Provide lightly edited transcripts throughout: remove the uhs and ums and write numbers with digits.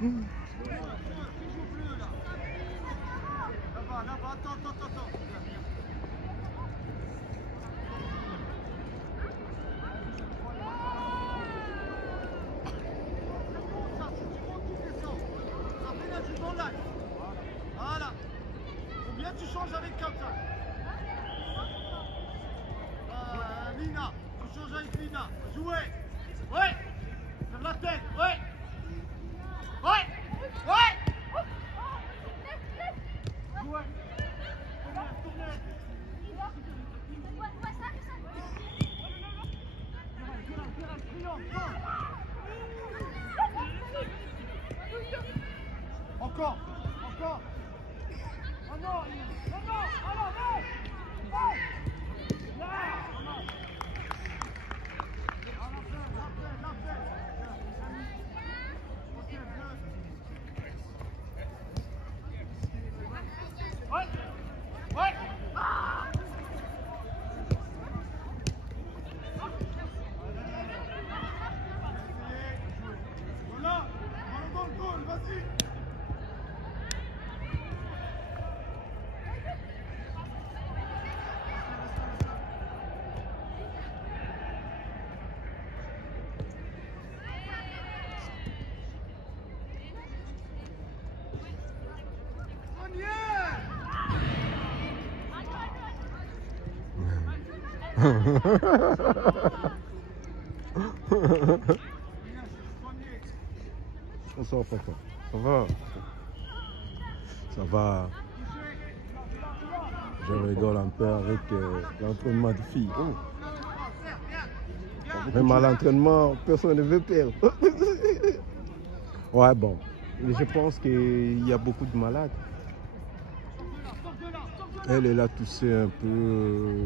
Là-bas, attends. Voilà. Faut bien tu changes avec quelqu'un. Lina, tu changes avec Lina. Jouez. Ouais. Vers la tête. Ouais. Jouez. Tournez. Encore. Oh non, voilà, ballon dans le goal, vas-y. Bonsoir papa. Ça va? Ça va. Je rigole un peu avec l'entraînement de filles. Même à l'entraînement, personne ne veut perdre. Ouais, bon. Je pense qu'il y a beaucoup de malades. Elle a toussé un peu.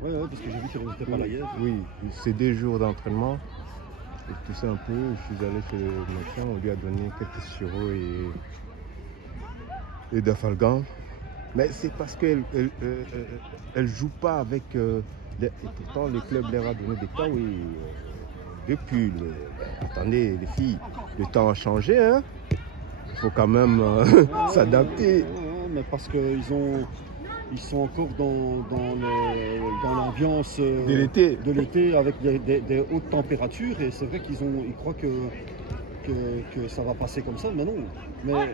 Ouais, parce que j'ai vu qu'elle n'était pas là hier. Oui, c'est 2 jours d'entraînement. Elle toussait un peu. Je suis allé chez le médecin. On lui a donné quelques sirops et d'afalgan. Mais c'est parce qu'elle elle joue pas avec. Pourtant, le club leur a donné des cas, oui. Depuis, attendez, les filles, le temps a changé, hein. Il faut quand même s'adapter. Mais parce qu'ils sont encore dans l'ambiance de l'été. Avec des hautes températures. Et c'est vrai qu'ils croient que ça va passer comme ça, mais non. Mais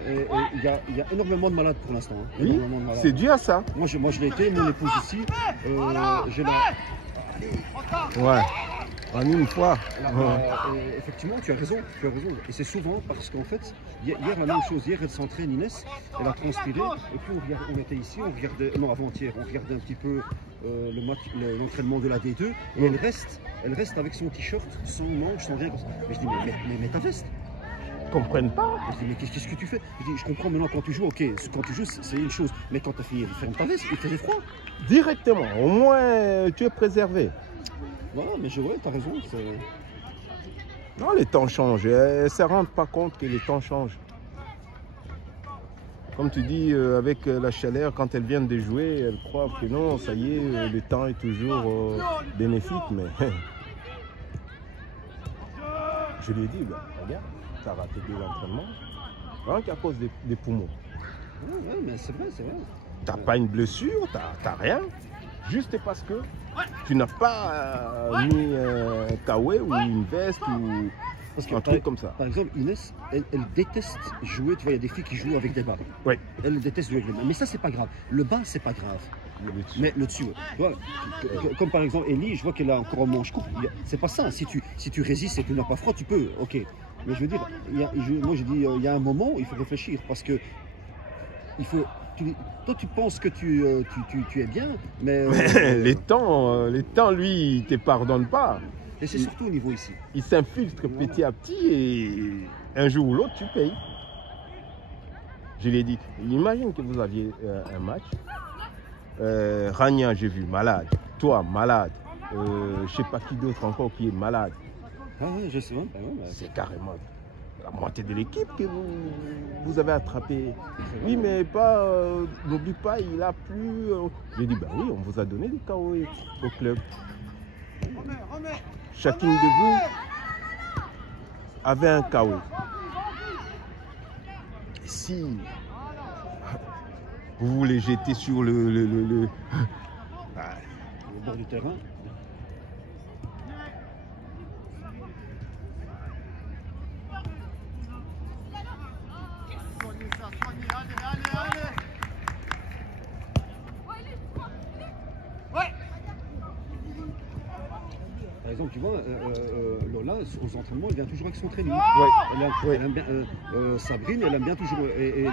il y a énormément de malades pour l'instant. Hein. Oui, c'est dû à ça. Moi je l'ai été, mon épouse aussi. J'ai la... Ouais, en une fois. Effectivement, tu as raison. Et c'est souvent parce qu'en fait, hier la même chose. Hier, elle s'entraîne, Inès, elle a transpiré. Et puis on était ici, on regardait, non avant-hier, on regardait un petit peu l'entraînement de la D2. Et elle reste avec son t-shirt, sans manche, sans rien. Mais je dis, mais mets ta veste. Ils comprennent pas. Je dis, mais qu'est-ce que tu fais? Je dis, je comprends maintenant quand tu joues, ok, quand tu joues, c'est une chose. Mais quand tu as fini, ferme ta veste, il fait froid. Directement, au moins tu es préservé. Non, mais ouais, t'as raison. Non, les temps changent. Elles ne se rendent pas compte que les temps changent. Comme tu dis, avec la chaleur, quand elles viennent de jouer, elles croient que non, ça y est, le temps est toujours bénéfique. Mais je lui ai dit, bah, regarde, tu as raté 2 entraînements, rien qu'à cause des poumons. Ouais, mais c'est vrai. Tu n'as pas une blessure, tu n'as rien. Juste parce que tu n'as pas mis un kawaii ou une veste ou un truc comme ça. Par exemple, Inès, elle déteste jouer. Tu vois, il y a des filles qui jouent avec des bas. Oui. Elle déteste jouer avec les bas. Mais ça, c'est pas grave. Le bas, c'est pas grave. Mais le dessus, tu vois, comme par exemple Ellie, je vois qu'elle a encore un manche court. C'est pas ça. Si tu résistes et que tu n'as pas froid, tu peux. Ok. Mais je veux dire, moi je dis, il y a un moment où il faut réfléchir parce que il faut. Toi, tu penses que tu es bien, mais les temps, lui, il te pardonne pas. Et c'est surtout au niveau ici. Il s'infiltre petit à petit et un jour ou l'autre, tu payes. Je l'ai dit. Imagine que vous aviez un match. Rania, j'ai vu, malade. Toi, malade. Je sais pas qui d'autre encore qui est malade. Ah oui, je sais. C'est carrément la moitié de l'équipe que vous avez attrapé. Oui, mais pas, n'oublie pas, il a plus. J'ai dit, ben oui, on vous a donné des KO au club. Chacune de vous avait un KO. si vous voulez jeter sur le Au bord du terrain. Soignez ça, soignez, allez. Ouais. Par exemple, tu vois, Lola, aux entraînements, elle vient toujours avec son traîneau. Ouais. Elle aime bien, Sabrine, elle aime bien toujours. Et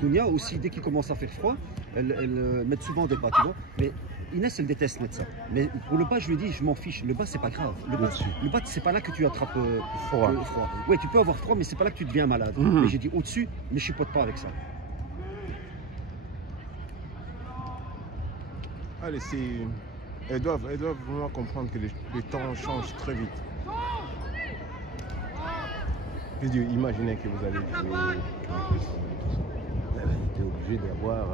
Dounia aussi, dès qu'il commence à faire froid, elle met souvent des bas, tu vois. Mais Inès, elle déteste mettre ça. Mais pour le bas, je lui dis, je m'en fiche. Le bas, c'est pas grave. Le bas, c'est pas là que tu attrapes Froid. froid. Ouais, tu peux avoir froid, mais c'est pas là que tu deviens malade. Mhm. Mais j'ai dit au-dessus, ne chipote pas avec ça. Allez, elles doivent vraiment comprendre que le temps change très vite. Je veux dire, imaginez que vous allez jouer en plus. Vous êtes obligé d'avoir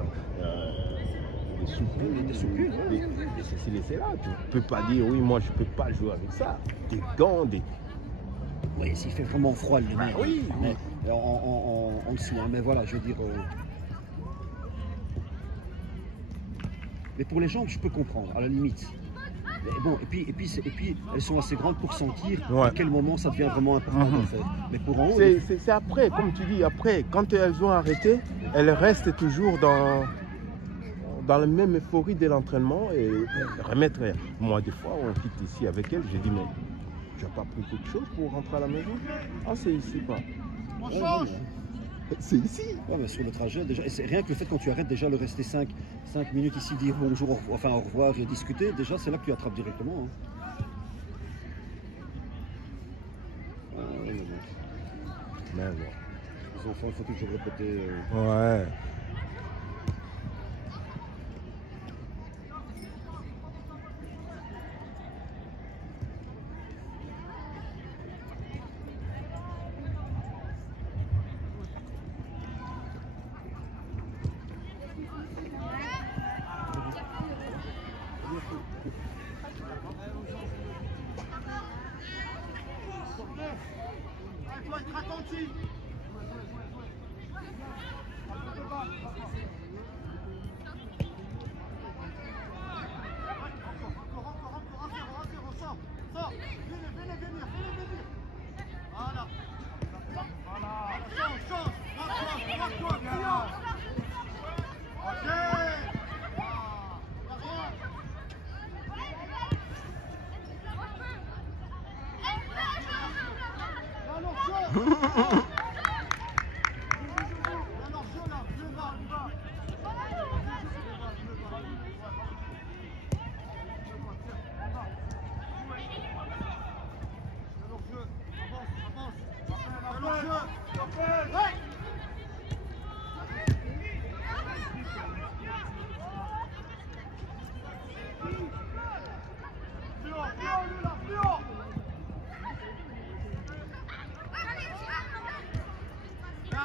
des soupules, des ceci, des cela. Tu ne peux pas dire oui, moi je ne peux pas jouer avec ça. Des gants, des. Oui, s'il fait vraiment froid, le mec. oui. Mais on le sait, hein, mais voilà, je veux dire. Mais pour les jambes, je peux comprendre, à la limite. Mais bon, et puis, elles sont assez grandes pour sentir à quel moment ça devient vraiment important de le faire. Mais pour en haut, c'est après, comme tu dis, après, quand elles ont arrêté, elles restent toujours dans la même euphorie de l'entraînement et remettre rien. Moi, des fois, on quitte ici avec elles, j'ai dit, mais tu n'as pas pris quelque chose pour rentrer à la maison? Ah, c'est ici, pas. On change. C'est ici. ouais, mais sur le trajet, déjà, et c'est rien que le fait quand tu arrêtes déjà de rester 5 minutes ici, dire bonjour, enfin au revoir et discuter, déjà c'est là que tu attrapes directement. Hein. Mais bon. Les enfants, il faut toujours répéter. Ouais. Il faut être attentif. Encore, sors. Venez. Voilà. Change. Marque-toi, bien. Ok.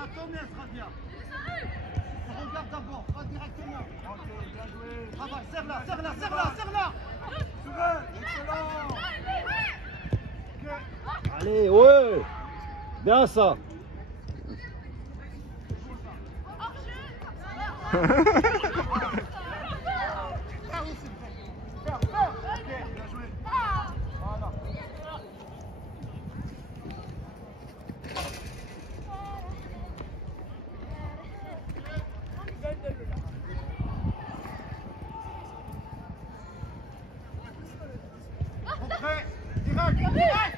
Attendez, Sradia. Regarde d'abord, pas directement. Ok, bien joué. Travaille, serre-la. Excellent. Allez, ouais. Bien ça. Direct.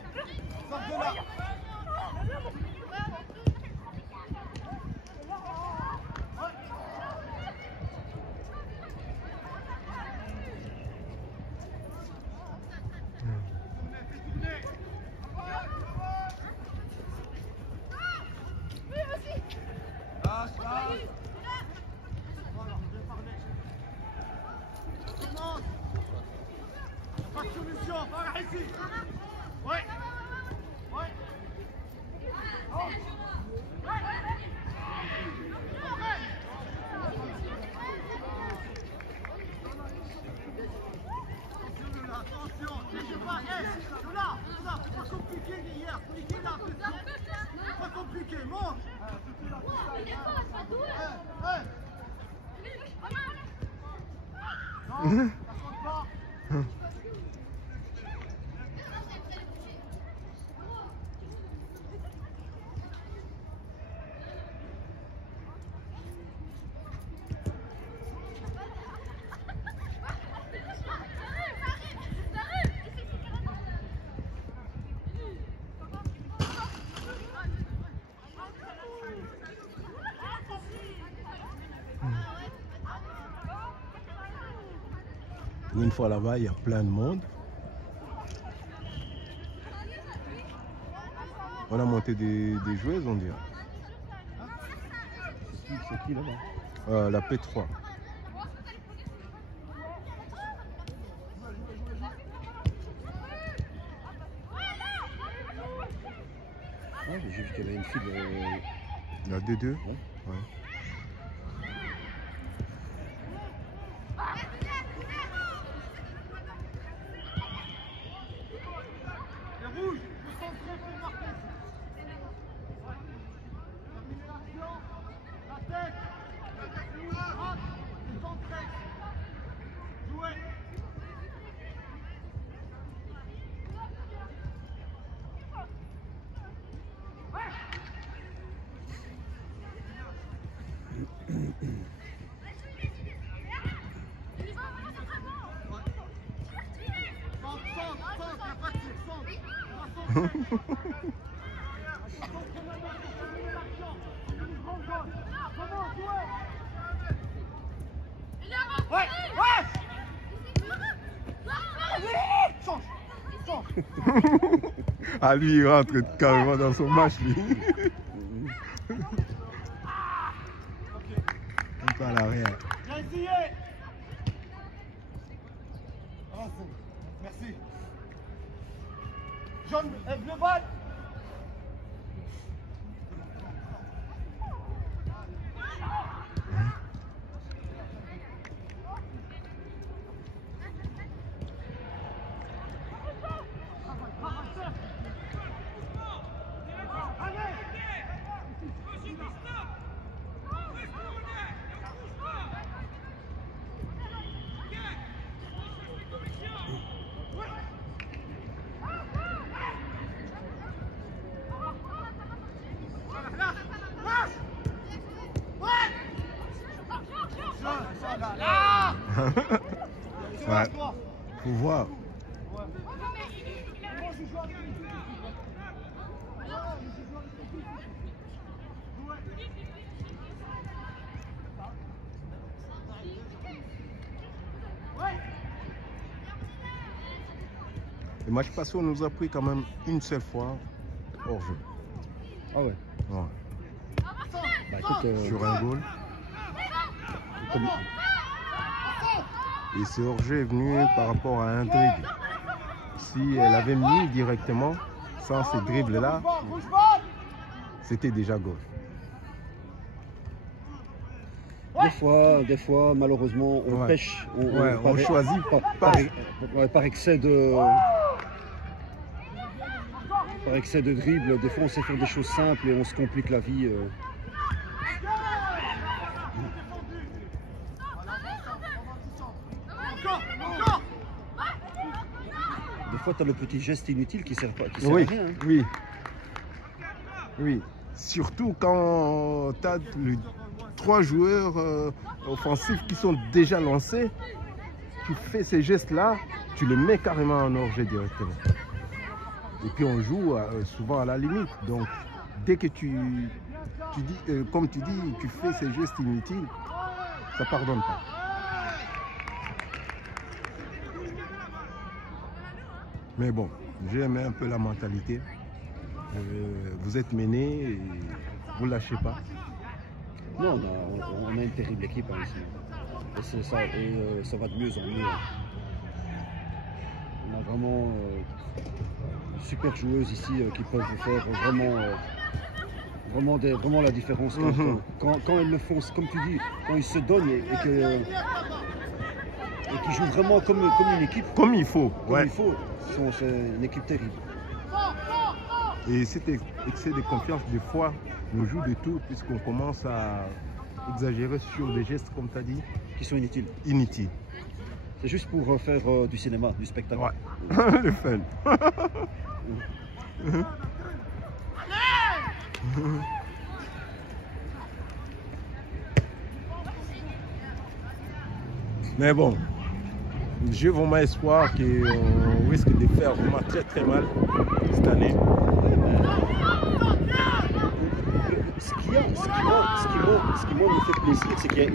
Sors de là. Voilà, bien parlé. Commence. Pas de solution, voilà ici. Ouais. Attention, je pas, là, c'est pas compliqué hier, là, c'est pas compliqué, monte. Une fois là-bas, il y a plein de monde. On a monté des joueuses, on dirait. C'est qui là-bas? La P3. Ouais, j'ai vu qu'il y avait une fille de... La D2. Ouais. Ouais. Les rouges, le centre pour marquer. Terminer l'action. La tête. Droite. Le centre. Jouer. Ouais, ouais. Change. Ah, lui, il rentre carrément dans son match, lui. On parle à rien. Bien essayé. Avancez. Merci. Jaune, bleu balle. Ouais. Faut voir. Le match passé, on nous a pris quand même une seule fois hors jeu. Ah ouais. Ouais. Bah écoute, Sur un goal. comme- Et ce hors-jeu est venu par rapport à un dribble. Si elle avait mis directement, sans ce dribble-là, c'était déjà goal. Des fois, malheureusement, on Ouais. pêche. On choisit par excès de. Par excès de dribble, des fois on sait faire des choses simples et on se complique la vie. Des fois, tu as le petit geste inutile qui sert pas, qui sert Oui, à rien. Hein. oui. Oui. Surtout quand tu as 3 joueurs offensifs qui sont déjà lancés, tu fais ces gestes-là, tu les mets carrément en hors-jeu directement. Et puis on joue souvent à la limite. Donc dès que tu dis, comme tu dis, tu fais ces gestes inutiles, ça ne pardonne pas. Mais bon, j'ai aimé un peu la mentalité. Vous êtes menés et vous ne lâchez pas. Non, on a une terrible équipe hein, ici. Et c'est ça, ça va de mieux en mieux. On a vraiment de super joueuses ici qui peuvent faire vraiment la différence. Quand elles le font, comme tu dis, quand ils se donnent et qu'ils jouent vraiment comme une équipe. Comme il faut. Comme il faut. C'est une équipe terrible. Et cet excès de confiance, des fois, nous joue de tout, puisqu'on commence à exagérer sur des gestes, comme tu as dit, Qui sont inutiles. inutiles. C'est juste pour faire du cinéma, du spectacle. Ouais, le fun. Mais bon, j'ai vraiment espoir qu'on risque de faire vraiment très très mal cette année. Ce qui moi me fait plaisir, c'est qu'il y a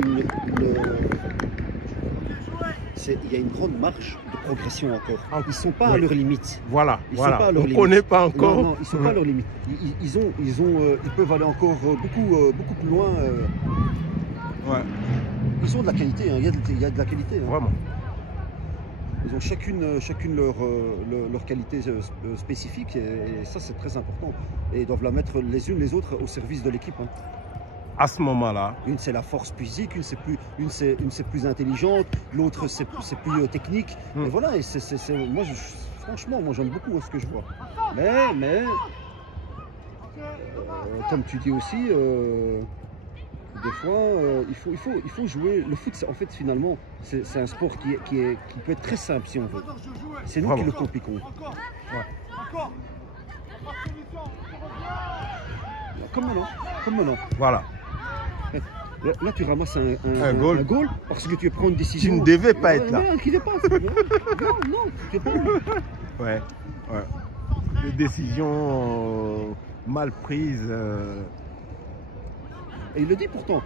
il y a une grande marche de progression encore. Ils ne sont pas à leur limite. Voilà, Ils voilà. sont pas à leur On ne limite. connaît pas encore. Non, ils ne sont pas à leur limite. Ils peuvent aller encore beaucoup plus loin. Ouais, Ils ont de la qualité, hein. Il y a de la qualité. Hein. vraiment. Ils ont chacune leur qualité spécifique et ça c'est très important. Et ils doivent la mettre les unes les autres au service de l'équipe. Hein. À ce moment-là, Une c'est la force physique, une c'est plus intelligente, l'autre c'est plus technique. Et voilà, et franchement, moi j'aime beaucoup ce que je vois. Mais comme tu dis aussi, des fois il faut jouer. Le foot, en fait finalement, c'est un sport qui peut être très simple si on veut. C'est nous Bravo. qui le compliquons. Encore. Ouais. Encore. Pas de solution. Comme maintenant. voilà. Là, tu ramasses un goal. goal parce que tu prends une Tu décision. ne devais pas être là. Non, qui dépasse. Non, tu es pas là. Ouais, ouais. Des décisions mal prises. Et il le dit pourtant.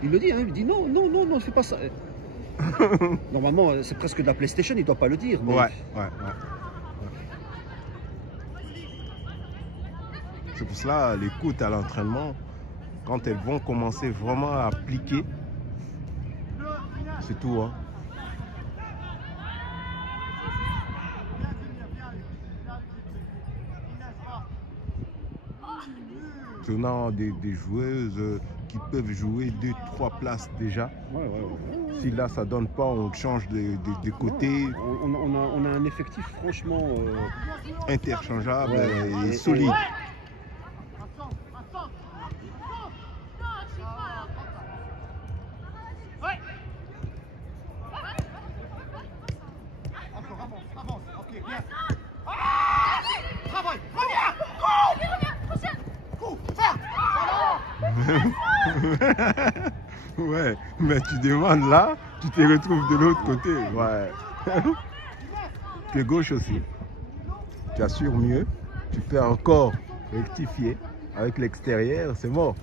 Il le dit, hein, il dit non, ne fais pas ça. Normalement, c'est presque de la PlayStation, il ne doit pas le dire. Mais... Ouais. C'est pour cela, l'écoute à l'entraînement, quand elles vont commencer vraiment à appliquer, c'est tout. Hein. On a des joueuses qui peuvent jouer 2-3 places déjà. Ouais. Si là ça donne pas, on change de côté, On a un effectif franchement interchangeable Ouais. et solide. Avance. Ok, bien. Travaille. Reviens. Coup. Ouais, mais tu demandes là, tu te retrouves de l'autre côté. Ouais. Que gauche aussi. Tu assures mieux, tu peux encore rectifier avec l'extérieur, c'est mort.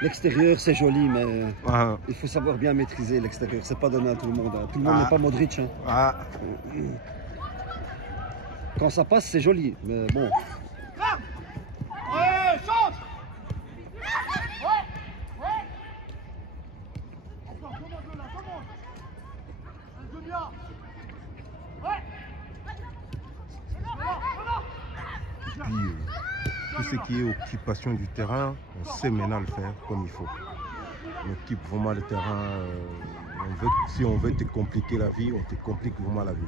L'extérieur, c'est joli, mais Ah, il faut savoir bien maîtriser l'extérieur. C'est pas donné à tout le monde. Hein. Tout le monde n'est pas Modric. Hein. ah, Quand ça passe, c'est joli, mais bon. Ouais, change. Ouais. Encore, commande là, commande. Un demi-heure. Ouais. puis tout ce qui est occupation du terrain, on sait maintenant le faire comme il faut. On occupe vraiment le terrain. Si on veut te compliquer la vie, on te complique vraiment la vie.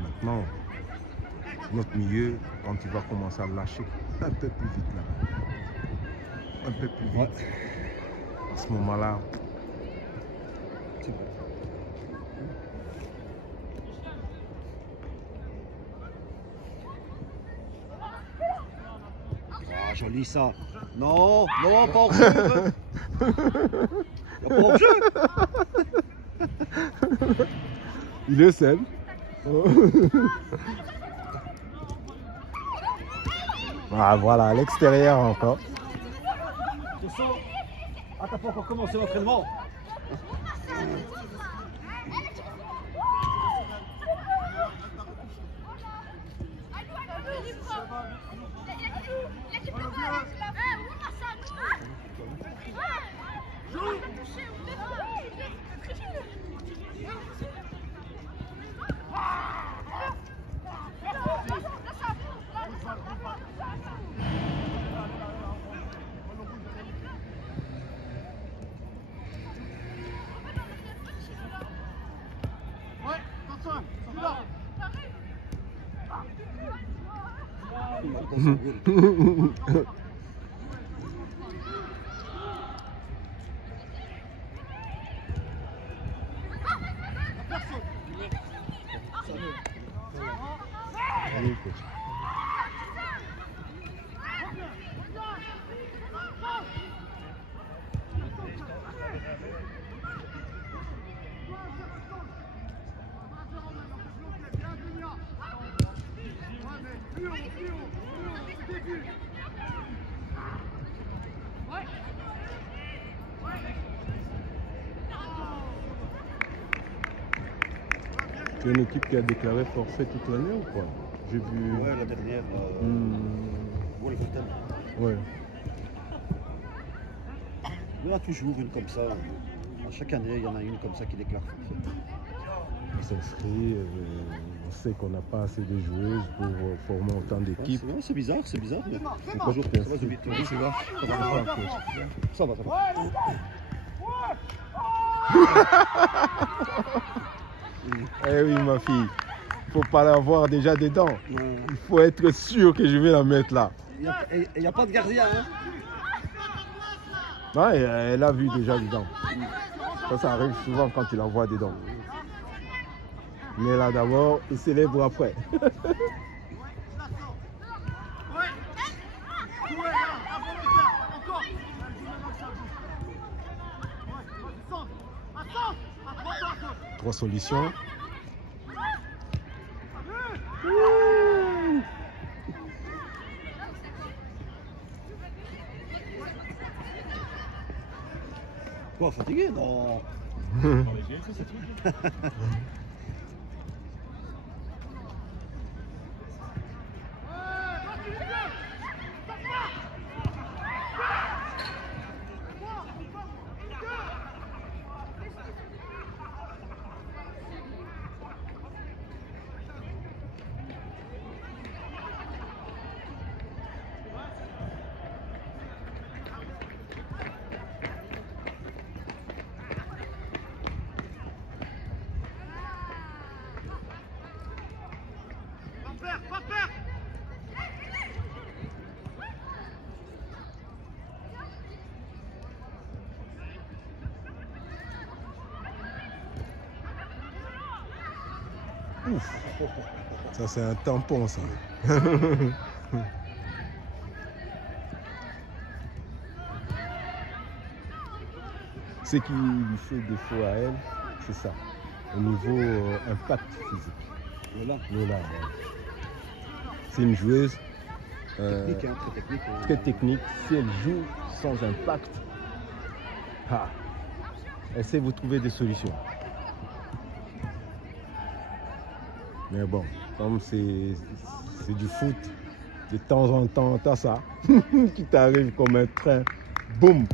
Maintenant, notre milieu, quand il va commencer à lâcher un peu plus vite là, un peu plus vite, Ouais. à ce moment-là, C'est vrai. Ah, joli ça. Non, pas hors jeu. Pas hors jeu. il est seul. Ah, voilà, à l'extérieur encore. Ah, t'as pas encore commencé l'entraînement. Ouais, attention, celui-là. C'est une équipe qui a déclaré forfait toute l'année ou quoi? J'ai vu. Ouais, la dernière. Wolverhampton. Ouais. Il y en a toujours une comme ça. Chaque année, il y en a une comme ça qui déclare forfait. On s'inscrit, on sait qu'on n'a pas assez de joueuses pour former autant d'équipes. Ouais, c'est bizarre, c'est bizarre. Mais... C'est toujours ça va vite. Oui, c'est là. Ça va. Eh oui, ma fille, faut pas l'avoir déjà dedans. Ouais. Il faut être sûr que je vais la mettre là. Il n'y a pas de gardien, hein? Ouais, elle a vu déjà dedans. Ça arrive souvent quand tu la vois dedans. Mais là d'abord, il célèbre après. Trois solutions. Quoi, fatigué? Non. Ouf. Ça c'est un tampon ça. Ce qui lui fait défaut à elle, c'est ça. Au niveau impact physique. Voilà. Lola, ouais. C'est une joueuse Technique, hein, très technique. très technique. Si elle joue sans impact, elle sait vous trouver des solutions. Mais bon, comme c'est du foot, de temps en temps, t'as ça qui t'arrive comme un train, boum,